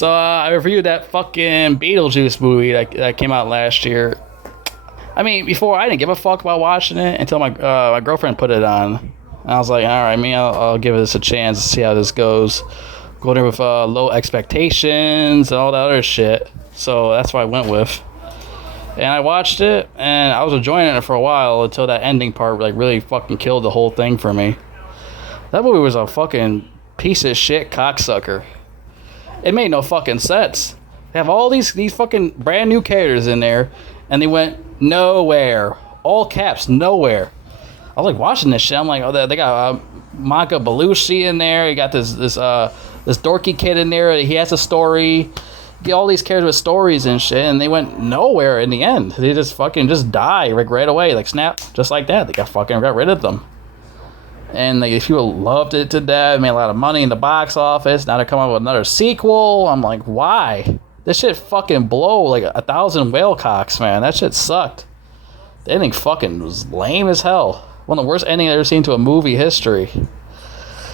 So I reviewed that fucking Beetlejuice movie that came out last year. I mean, before I didn't give a fuck about watching it until my girlfriend put it on. And I was like, all right, I'll give this a chance to see how this goes. Go there with low expectations and all that other shit. So that's what I went with. And I watched it, and I was enjoying it for a while until that ending part like really fucking killed the whole thing for me. That movie was a fucking piece of shit cocksucker. It made no fucking sense. They have all these fucking brand new characters in there, and they went nowhere. All caps, nowhere. I was like watching this shit. I'm like, oh, they got Monica Bellucci in there. You got this dorky kid in there. He has a story. Get all these characters with stories and shit, and they went nowhere in the end. They just die like right away, like snap, just like that. They got rid of them. And like, people loved it to death. Made a lot of money in the box office. Now they're coming up with another sequel. I'm like, why? This shit fucking blow like 1,000 whale cocks, man. That shit sucked. The ending fucking was lame as hell. One of the worst endings I've ever seen to a movie history.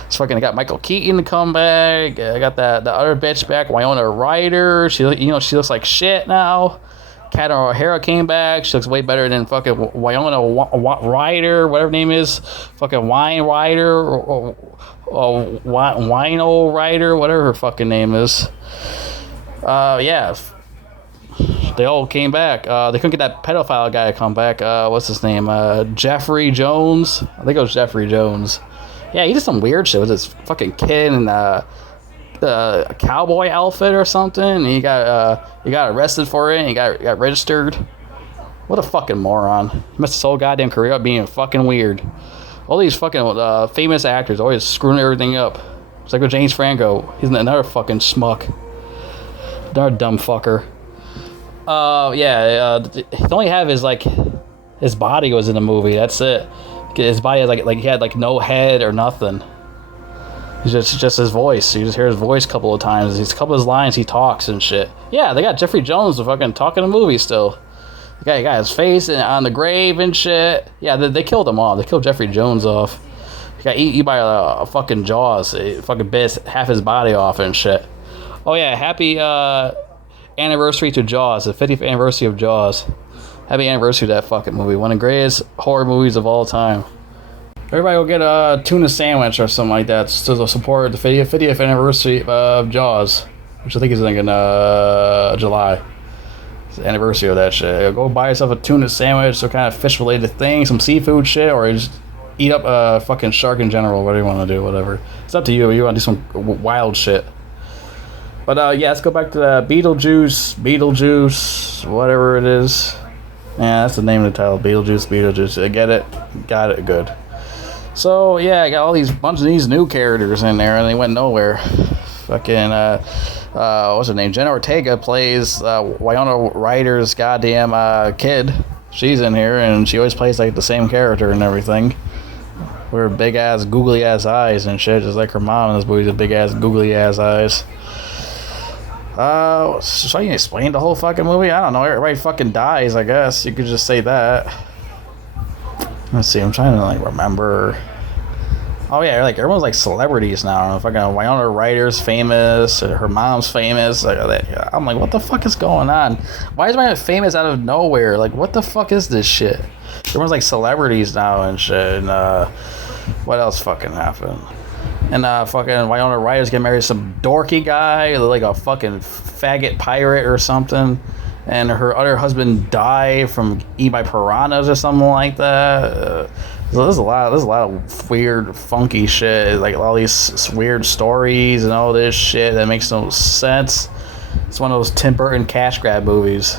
It's fucking, I got Michael Keaton to come back. I got the other bitch back, Winona Ryder. She looks like shit now. Catherine O'Hara came back. She looks way better than fucking Winona Ryder, whatever her name is. Fucking Wine Ryder or Wino Ryder, whatever her fucking name is. Yeah. They all came back. They couldn't get that pedophile guy to come back. What's his name? Jeffrey Jones. I think it was Jeffrey Jones. Yeah, he did some weird shit with his fucking kid and a cowboy outfit or something. And he got arrested for it. And he got registered. What a fucking moron! He messed his whole goddamn career up being fucking weird. All these fucking famous actors always screwing everything up. It's like with James Franco. He's another fucking schmuck. Another dumb fucker. He only have his body was in the movie. That's it. His body has like he had like no head or nothing. He's just his voice. You just hear his voice a couple of times. He's a couple of his lines he talks and shit. Yeah, they got Jeffrey Jones fucking talking in the movie still. The guy got his face on the grave and shit. Yeah, they killed him off. They killed Jeffrey Jones off. He got eaten by a fucking Jaws. It fucking bit half his body off and shit. Oh yeah, happy anniversary to Jaws. The 50th anniversary of Jaws. Happy anniversary to that fucking movie. One of the greatest horror movies of all time. Everybody will get a tuna sandwich or something like that to support the 50th anniversary of Jaws, which I think is like in July. It's the anniversary of that shit. Go buy yourself a tuna sandwich, some kind of fish-related thing, some seafood shit, or just eat up a fucking shark in general, whatever you want to do, whatever. It's up to you. You want to do some wild shit. But yeah, let's go back to Beetlejuice, whatever it is. Yeah, that's the name of the title, Beetlejuice. I get it. Got it, good. So, yeah, I got bunch of these new characters in there, and they went nowhere. Fucking, what's her name? Jenna Ortega plays Winona Ryder's goddamn kid. She's in here, and she always plays, like, the same character and everything. With her big-ass, googly-ass eyes and shit, just like her mom in this movie, the big-ass, googly-ass eyes. So you explain the whole fucking movie? I don't know. Everybody fucking dies, I guess. You could just say that. Let's see. I'm trying to, like, remember. Oh, yeah. Like, everyone's, like, celebrities now. Fucking Winona Ryder's famous. Her mom's famous. I'm like, what the fuck is going on? Why is my famous out of nowhere? Like, what the fuck is this shit? Everyone's, like, celebrities now and shit. And, what else fucking happened? And fucking Winona Ryder's getting married to some dorky guy, like a fucking faggot pirate or something. And her other husband died from eaten by piranhas or something like that. So there's a lot of weird, funky shit. Like all these weird stories and all this shit that makes no sense. It's one of those Tim Burton cash grab movies.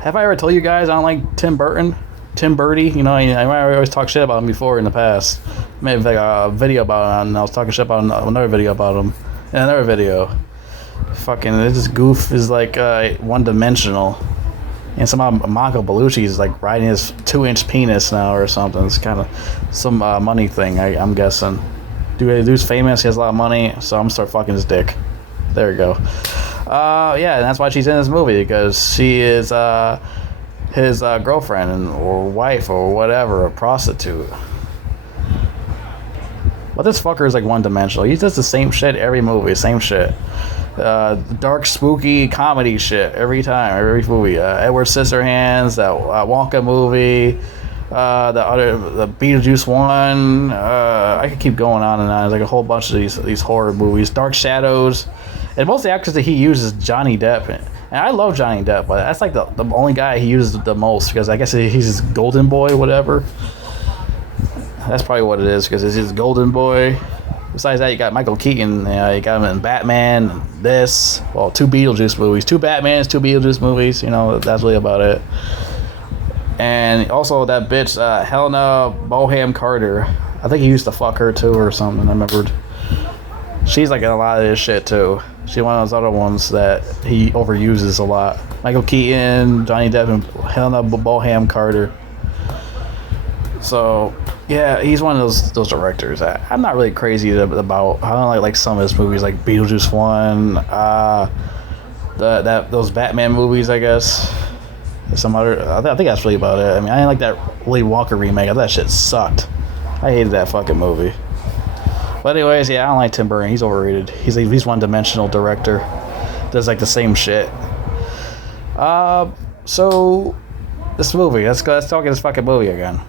Have I ever told you guys I don't like Tim Burton? Tim Birdie, you know, I always talk shit about him before in the past. I made like a video about him, and I was talking shit about another video about him. In another video. Fucking, this goof is like one-dimensional. And somehow Monica Bellucci is like riding his 2-inch penis now or something. It's kind of some money thing, I'm guessing. Dude's famous, he has a lot of money, so I'm gonna start fucking his dick. There you go. Yeah, and that's why she's in this movie, because she is his girlfriend or wife or whatever, a prostitute. But this fucker is like one-dimensional. He does the same shit every movie, same shit. dark, spooky comedy shit every time, every movie. Edward Scissorhands, that Wonka movie, the Beetlejuice one. I could keep going on and on. There's like a whole bunch of these horror movies. Dark Shadows, and most of the actors that he uses Johnny Depp. And I love Johnny Depp, but that's like the only guy he uses the most, because I guess he's his golden boy, whatever. That's probably what it is, because it's his golden boy. Besides that, you got Michael Keaton. You got him in Batman, two Beetlejuice movies. 2 Batmans, 2 Beetlejuice movies. That's really about it. And also that bitch, Helena Bonham Carter. I think he used to fuck her too or something, I remembered. She's like in a lot of this shit too. She's one of those other ones that he overuses a lot. Michael Keaton, Johnny Depp, and Helena Bonham Carter. So, yeah, he's one of those directors. I'm not really crazy about. I don't like some of his movies, like Beetlejuice 1, those Batman movies, I guess. Some other. I think that's really about it. I mean, I didn't like that Willy Wonka remake. I thought that shit sucked. I hated that fucking movie. But anyways, yeah, I don't like Tim Burton. He's overrated. He's one-dimensional director. Does like the same shit. So this movie. Let's talk this fucking movie again.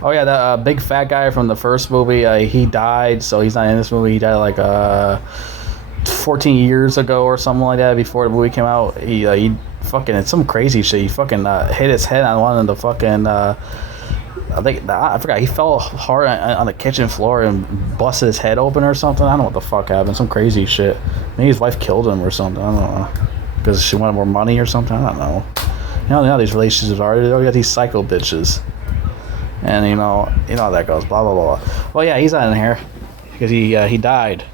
Oh yeah, that big fat guy from the first movie. He died, so he's not in this movie. He died like 14 years ago or something like that. Before the movie came out, he fucking it's some crazy shit. He fucking hit his head on one of the fucking. I forgot. He fell hard on the kitchen floor and busted his head open or something. I don't know what the fuck happened. Some crazy shit. Maybe his wife killed him or something. I don't know. Because she wanted more money or something. I don't know. You know how these relationships are. They got these psycho bitches. And you know how that goes. Blah blah blah. Well, yeah, he's not in here because he died.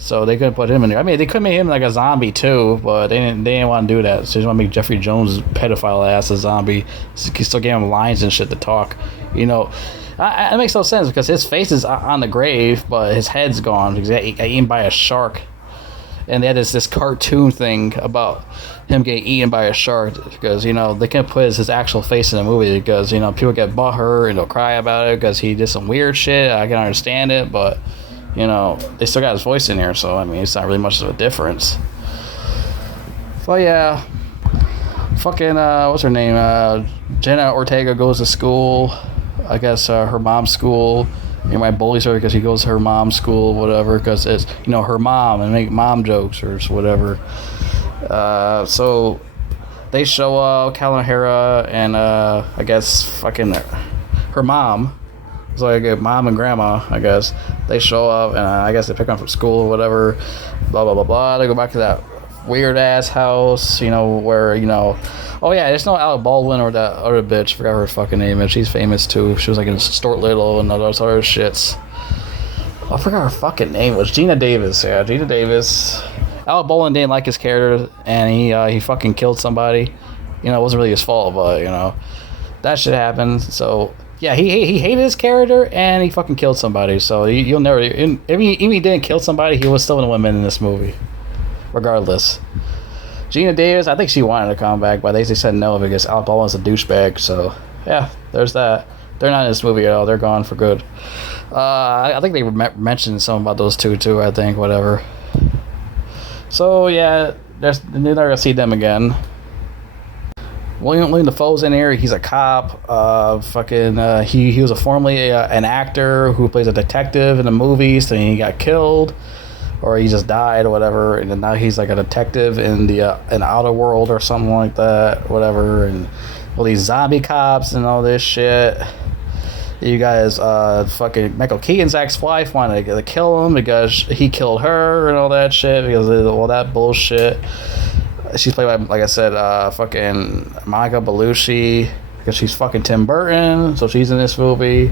So they couldn't put him in there. I mean, they could make him like a zombie too, but they didn't want to do that. So they just want to make Jeffrey Jones' pedophile ass a zombie. So he still gave him lines and shit to talk. It makes no sense because his face is on the grave, but his head's gone because he got eaten by a shark. And they had this cartoon thing about him getting eaten by a shark because, they can't put his actual face in the movie because, people get butthurt and they'll cry about it because he did some weird shit. I can understand it, but, they still got his voice in there, so, I mean, it's not really much of a difference. But, yeah, fucking, what's her name? Jenna Ortega goes to school, I guess her mom's school. Might bullies her because he goes to her mom's school, whatever, because it's, her mom, and make mom jokes or whatever. So they show up, Calvin O'Hara, and I guess fucking her mom. It's like mom and grandma, I guess. They show up, and I guess they pick up from school or whatever. Blah, blah, blah, blah. They go back to that weird-ass house, where, oh, yeah, there's no Alec Baldwin or that other bitch. Forgot her fucking name, and she's famous, too. She was, like, in Stuart Little and all those other shits. I forgot her fucking name. It was Gina Davis. Yeah, Gina Davis. Alec Baldwin didn't like his character, and he fucking killed somebody. It wasn't really his fault, but, that shit happened. So, yeah, he hated his character, and he fucking killed somebody. So, you'll never... Even if he didn't kill somebody, he was still gonna win in this movie. Regardless. Gina Davis, I think she wanted to come back, but they said no because Alec Baldwin's a douchebag. So, yeah, there's that. They're not in this movie at all. They're gone for good. I think they mentioned something about those two, too, I think, whatever. So, yeah, you're never going to see them again. William Dafoe's in here. He's a cop. He was formerly an actor who plays a detective in the movies, and he got killed. Or he just died or whatever, and then now he's like a detective in the outer world or something like that, whatever, and all these zombie cops and all this shit. You guys, fucking Michael Keaton's ex-wife wanted to kill him because he killed her and all that shit, because of all that bullshit. She's played by, like I said, fucking Monica Bellucci, because she's fucking Tim Burton, so she's in this movie.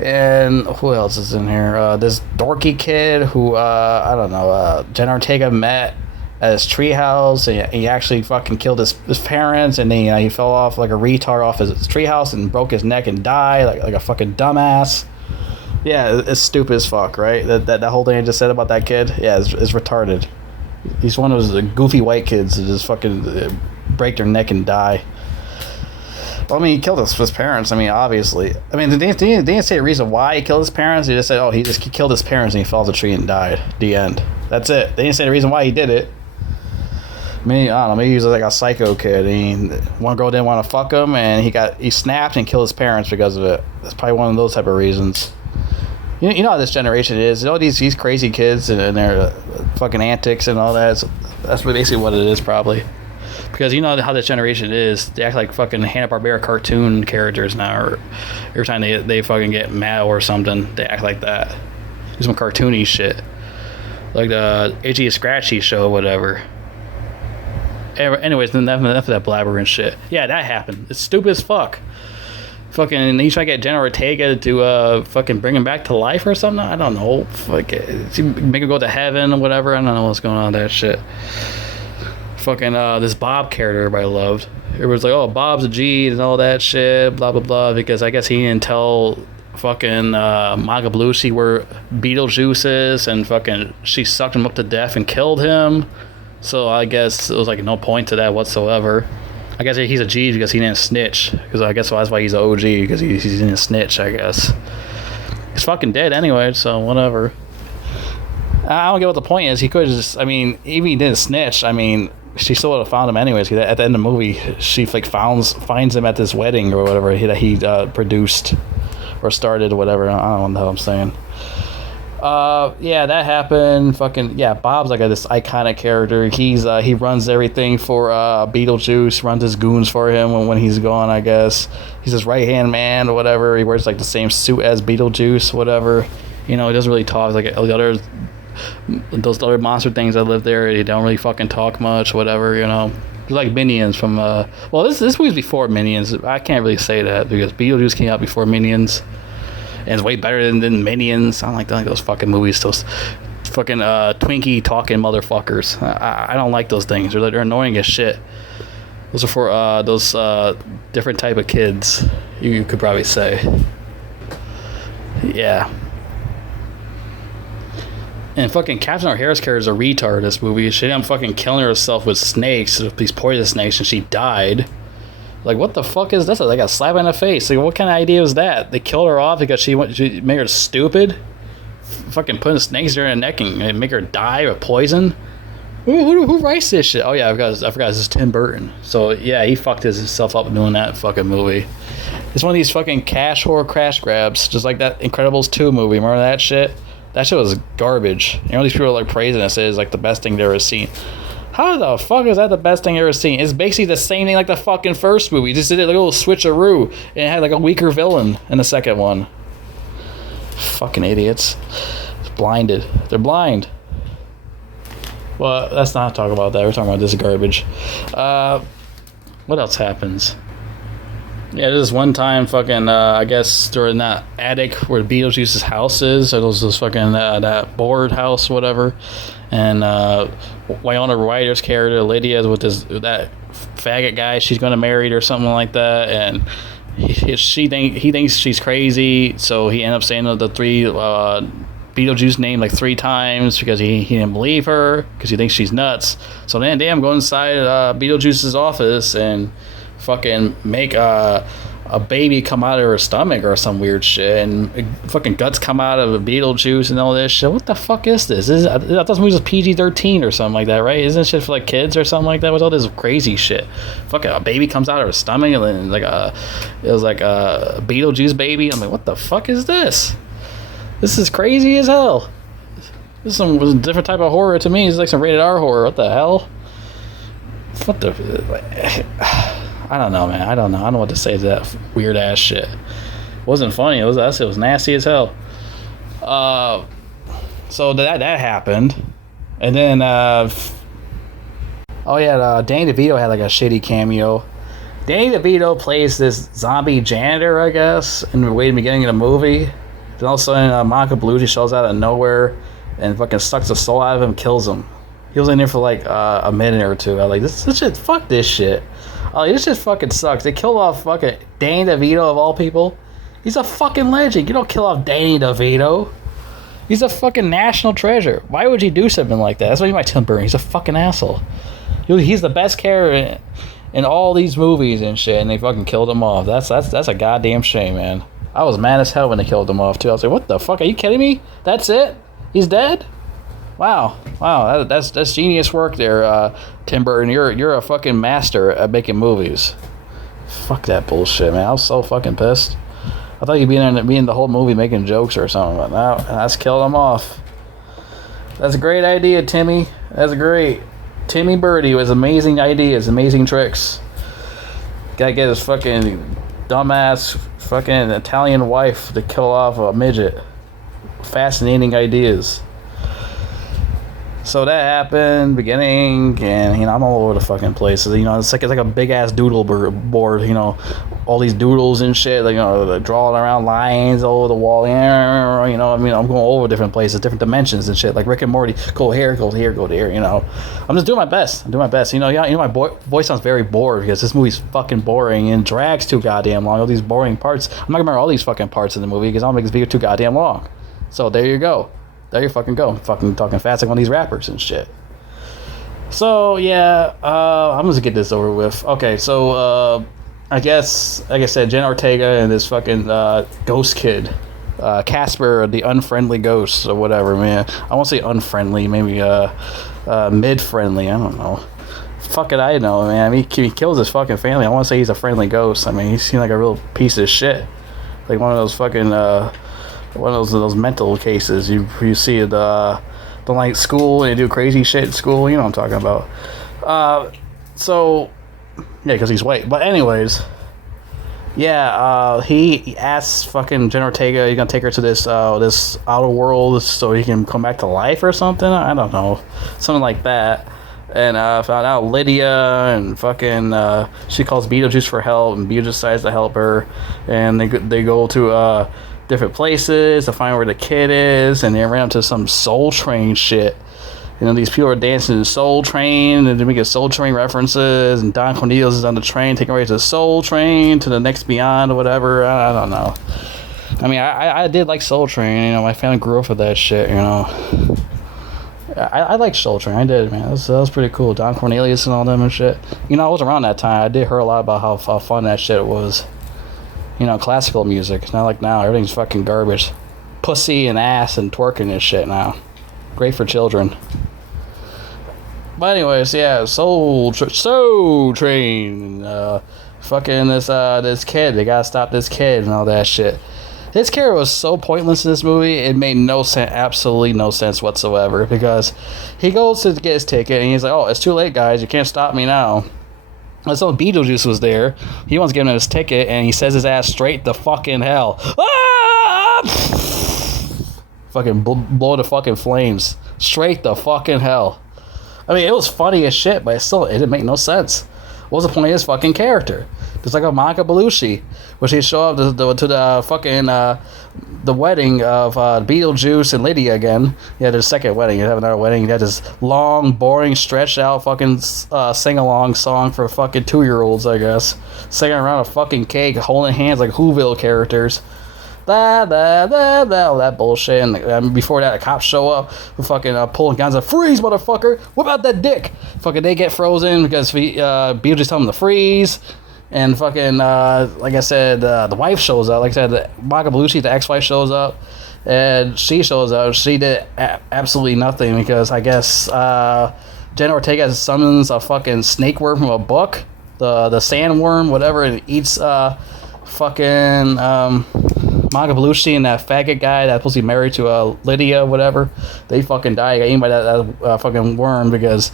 And who else is in here? This dorky kid who, I don't know, Jenna Ortega met at his treehouse, and he actually fucking killed his parents, and then he fell off like a retard off his treehouse and broke his neck and died like a fucking dumbass. Yeah, it's stupid as fuck, right? That whole thing I just said about that kid, yeah, it's retarded. He's one of those goofy white kids that just fucking break their neck and die. Well, I mean, he killed his parents. I mean, obviously. I mean, they didn't say the reason why he killed his parents. They just said, oh, he killed his parents and he fell off the tree and died. The end. That's it. They didn't say the reason why he did it. Maybe, I don't know, maybe he was like a psycho kid. One girl didn't want to fuck him, and he snapped and killed his parents because of it. That's probably one of those type of reasons. You know how this generation is. All these crazy kids and their fucking antics and all that. So that's basically what it is, probably. Because you know how this generation is. They act like fucking Hanna-Barbera cartoon characters now. Or every time they fucking get mad or something, they act like that. Do some cartoony shit. Like the Itchy Scratchy show or whatever. Anyways, enough of that blabber and shit. Yeah, that happened. It's stupid as fuck. Fucking, he tried to get Jenna Ortega to fucking bring him back to life or something. I don't know. Fuck it. Make him go to heaven or whatever. I don't know what's going on with that shit. Fucking this Bob character everybody loved. Everybody's like, oh, Bob's a G and all that shit, blah blah blah. Because I guess he didn't tell fucking Monica Bellucci where Beetlejuice is, and fucking she sucked him up to death and killed him. So I guess it was like no point to that whatsoever. I guess he's a G because he didn't snitch. Because I guess that's why he's an OG, because he didn't snitch, I guess. He's fucking dead anyway, so whatever. I don't get what the point is. He could just, I mean, even he didn't snitch, I mean, she still would have found him anyways. Cause at the end of the movie, she like finds him at this wedding or whatever that he produced or started or whatever. I don't know what the hell I'm saying. Yeah, that happened. Fucking yeah, Bob's like this iconic character. He runs everything for Beetlejuice, runs his goons for him when he's gone, I guess. He's his right hand man or whatever. He wears like the same suit as Beetlejuice, whatever. You know, he doesn't really talk like those other monster things that live there. They don't really fucking talk much, whatever, you know. They're like Minions from well, this movie's before Minions. I can't really say that because Beetlejuice came out before Minions. And it's way better than Minions. I don't like those fucking movies. Those fucking Twinkie talking motherfuckers. I don't like those things. They're annoying as shit. Those are for those different type of kids, you could probably say. Yeah. And fucking Captain O'Hara's character is a retard in this movie. She ended up fucking killing herself with snakes, these poison snakes, and she died. Like, what the fuck is this? Like a slap in the face. Like, what kind of idea was that? They killed her off because she made her stupid? Fucking putting snakes in her neck and make her die of poison? Who writes this shit? Oh, yeah, I forgot this is Tim Burton. So, yeah, he fucked himself up doing that fucking movie. It's one of these fucking cash horror crash grabs, just like that Incredibles 2 movie. Remember that shit? That shit was garbage. You know, these people are like praising it, say it's like the best thing they've ever seen. How the fuck is that the best thing I've ever seen? It's basically the same thing like the fucking first movie. Just did it like a little switcheroo. And it had like a weaker villain in the second one. Fucking idiots. It's blinded. They're blind. Well, let's not talk about that. We're talking about this garbage. What else happens? Yeah, there's one time fucking, I guess during that attic where Beetlejuice's house is, or those fucking, that board house, whatever. And Winona Ryder's character, Lydia, with that faggot guy she's going to marry or something like that. And he thinks she's crazy, so he ends up saying the three Beetlejuice name like 3 times because he didn't believe her because he thinks she's nuts. So then, damn, go inside Beetlejuice's office and fucking make a baby come out of her stomach or some weird shit, and fucking guts come out of a Beetlejuice and all this shit. What the fuck is this? I thought this movie was PG-13 or something like that, right? Isn't it shit for like kids or something like that? What's all this crazy shit? Fucking a baby comes out of her stomach and then it was like a Beetlejuice baby. I'm like, what the fuck is this? This is crazy as hell. This was a different type of horror to me. It's like some rated R horror. What the hell? What the... I don't know, man. I don't know what to say to that weird ass shit. It wasn't funny. It was nasty as hell. So that happened, and then Danny DeVito had like a shitty cameo. Danny DeVito plays this zombie janitor, I guess, in the way beginning of the movie. Then all of a sudden, Monica Bellucci shows out of nowhere and fucking sucks the soul out of him and kills him. He was in there for like a minute or two. I was like, this shit, fuck this shit. Oh, this just fucking sucks. They killed off fucking Danny DeVito of all people. He's a fucking legend. You don't kill off Danny DeVito. He's a fucking national treasure. Why would you do something like that? That's why he's my Tim Burton. He's a fucking asshole. He's the best character in all these movies and shit, and they fucking killed him off. That's a goddamn shame, man. I was mad as hell when they killed him off too. I was like, what the fuck? Are you kidding me? That's it? He's dead? Wow, that's genius work there, Tim Burton. You're a fucking master at making movies. Fuck that bullshit, man. I was so fucking pissed. I thought you'd be in the whole movie making jokes or something, but no, that's killed him off. That's a great idea, Timmy. That's great. Timmy Birdie with amazing ideas, amazing tricks. Gotta get his fucking dumbass fucking Italian wife to kill off a midget. Fascinating ideas. So that happened, beginning, and I'm all over the fucking place. It's like a big ass doodle board. All these doodles and shit. Like drawing around lines all over the wall. I'm going over different places, different dimensions and shit. Like Rick and Morty, go here, go here, go there. I'm just doing my best. My voice sounds very bored because this movie's fucking boring and drags too goddamn long. All these boring parts. I'm not gonna remember all these fucking parts in the movie because I'll make this video too goddamn long. So there you go. There you fucking go. I'm fucking talking fast like one of these rappers and shit. So, yeah, I'm gonna get this over with. Okay, so, I guess, like I said, Jen Ortega and this fucking, ghost kid. Casper, the unfriendly ghost, or whatever, man. I won't say unfriendly, maybe, mid-friendly, I don't know. Fuck it, I know, man. I mean, he kills his fucking family. I want to say he's a friendly ghost. I mean, he seemed like a real piece of shit. Like one of those fucking, one of those mental cases you see at don't like school and they do crazy shit at school. You know what I'm talking about. So yeah, because he's white. But anyways, yeah, he asks fucking Jen Ortega, you gonna take her to this outer world so he can come back to life or something? I don't know, something like that. And found out Lydia and fucking she calls Beetlejuice for help, and Beetlejuice decides to help her, and they go to different places to find where the kid is, and they ran into some Soul Train shit. These people are dancing to Soul Train, and they're making Soul Train references, and Don Cornelius is on the train taking away to the Soul Train, to the next beyond, or whatever. I don't know. I mean, I did like Soul Train. My family grew up with that shit, I like Soul Train. I did, man. That was pretty cool. Don Cornelius and all them and shit. I was around that time. I did hear a lot about how fun that shit was. Classical music. It's not like now. Everything's fucking garbage. Pussy and ass and twerking and shit now. Great for children. But anyways, yeah, Soul Train. Fucking this kid. They gotta stop this kid and all that shit. His character was so pointless in this movie. It made no sense, absolutely no sense whatsoever. Because he goes to get his ticket and he's like, "Oh, it's too late, guys. You can't stop me now." And so Beetlejuice was there. He wants to give him his ticket, and he says his ass straight the fucking hell. Ah! Fucking blow the fucking flames. Straight the fucking hell. I mean, it was funny as shit, but it didn't make no sense. What was the point of his fucking character? Just like a Monica Bellucci, where she show up to the fucking the wedding of Beetlejuice and Lydia again. Yeah, their second wedding. You have another wedding. You had this long, boring, stretched out fucking sing along song for fucking 2-year-olds, I guess, singing around a fucking cake, holding hands like Whoville characters. All that bullshit. And before that, the cops show up, fucking pulling guns and freeze, motherfucker! Whip out that dick! Fucking they get frozen because Beetlejuice tell them to freeze. And fucking, like I said, the wife shows up. Like I said, Monica Bellucci, the ex-wife, shows up. And she shows up. She did absolutely nothing because I guess Jen Ortega summons a fucking snake worm from a book. The sandworm, whatever, and eats fucking Monica Bellucci and that faggot guy that's supposed to be married to Lydia, whatever. They fucking die. Got eaten by that fucking worm because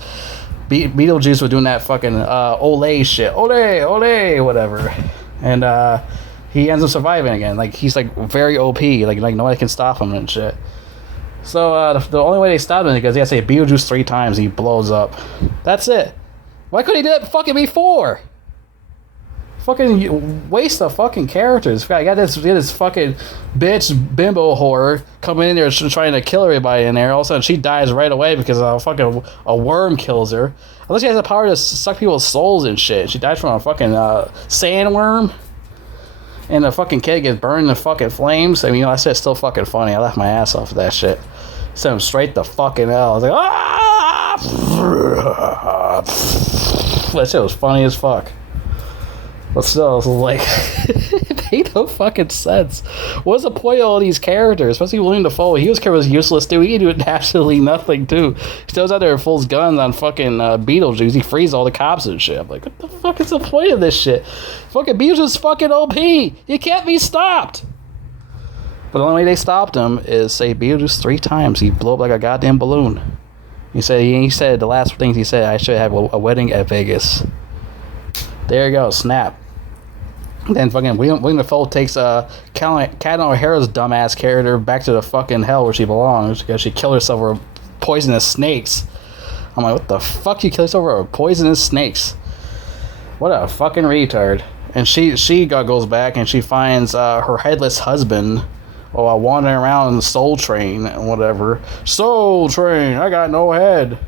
Beetlejuice was doing that fucking Olay shit. Olay, whatever. And he ends up surviving again. Like, he's like very OP. Like nobody can stop him and shit. So the only way they stop him is because he has to say Beetlejuice 3 times and he blows up. That's it. Why couldn't he do that fucking before? Fucking waste of fucking characters. I got this fucking bitch bimbo whore coming in there trying to kill everybody in there. All of a sudden she dies right away because a worm kills her. Unless she has the power to suck people's souls and shit. She dies from a fucking sandworm. And the fucking kid gets burned in the fucking flames. I mean, that shit's still fucking funny. I laughed my ass off of that shit. Sent him straight the fucking hell. I was like, ah! That shit was funny as fuck. But still, it's like it made no fucking sense. What's the point of all these characters? Especially William Dafoe. He was useless too. He did absolutely nothing too. He still out there and pulls guns on fucking Beetlejuice. He frees all the cops and shit. I'm like, what the fuck is the point of this shit? Fucking Beetlejuice is fucking OP. He can't be stopped. But the only way they stopped him is say Beetlejuice 3 times. He blew up like a goddamn balloon. He said the last things he said, I should have a wedding at Vegas. There you go, snap. Then fucking William Dafoe takes Cat O'Hara's dumbass character back to the fucking hell where she belongs because she killed herself over poisonous snakes. I'm like, what the fuck? You killed yourself over poisonous snakes? What a fucking retard. And she goes back and she finds her headless husband wandering around in the Soul Train and whatever. Soul Train, I got no head.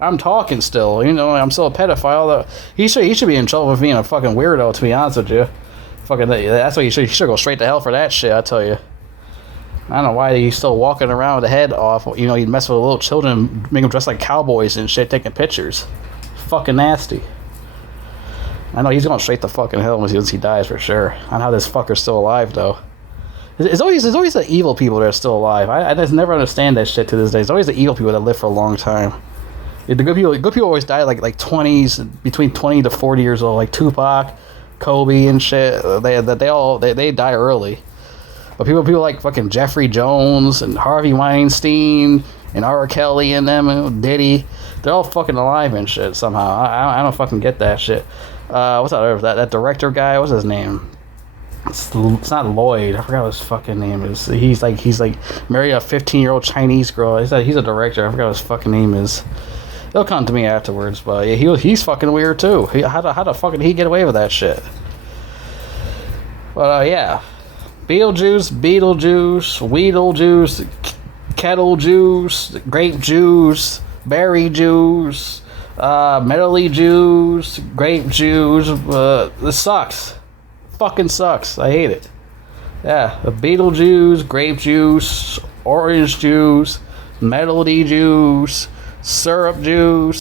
I'm talking still, you know, I'm still a pedophile. He should be in trouble for being a fucking weirdo, to be honest with you. Fucking, that's why he should go straight to hell for that shit, I tell you. I don't know why he's still walking around with the head off. You know, he'd mess with little children, make them dress like cowboys and shit, taking pictures. Fucking nasty. I know he's going straight to fucking hell once he dies for sure. I know how this fucker's still alive, though. There's always the evil people that are still alive. I just never understand that shit to this day. It's always the evil people that live for a long time. The good people always die like 20s, between 20 to 40 years old, like Tupac, Kobe, and shit. They die early. But people like fucking Jeffrey Jones and Harvey Weinstein and R. Kelly and them and Diddy, they're all fucking alive and shit somehow. I don't fucking get that shit. What's that director guy? What's his name? It's not Lloyd. I forgot what his fucking name is. He's like married a 15-year-old Chinese girl. He's a director. I forgot what his fucking name is. They'll come to me afterwards, but yeah, he's fucking weird too. How the fuck did he get away with that shit? But yeah, Beetlejuice, Weedlejuice, Kettle Juice, Grape Juice, Berry Juice, Medley Juice, Grape Juice. This sucks. Fucking sucks. I hate it. Yeah, the Beetlejuice, Grape Juice, Orange Juice, Melody Juice, Syrup Juice.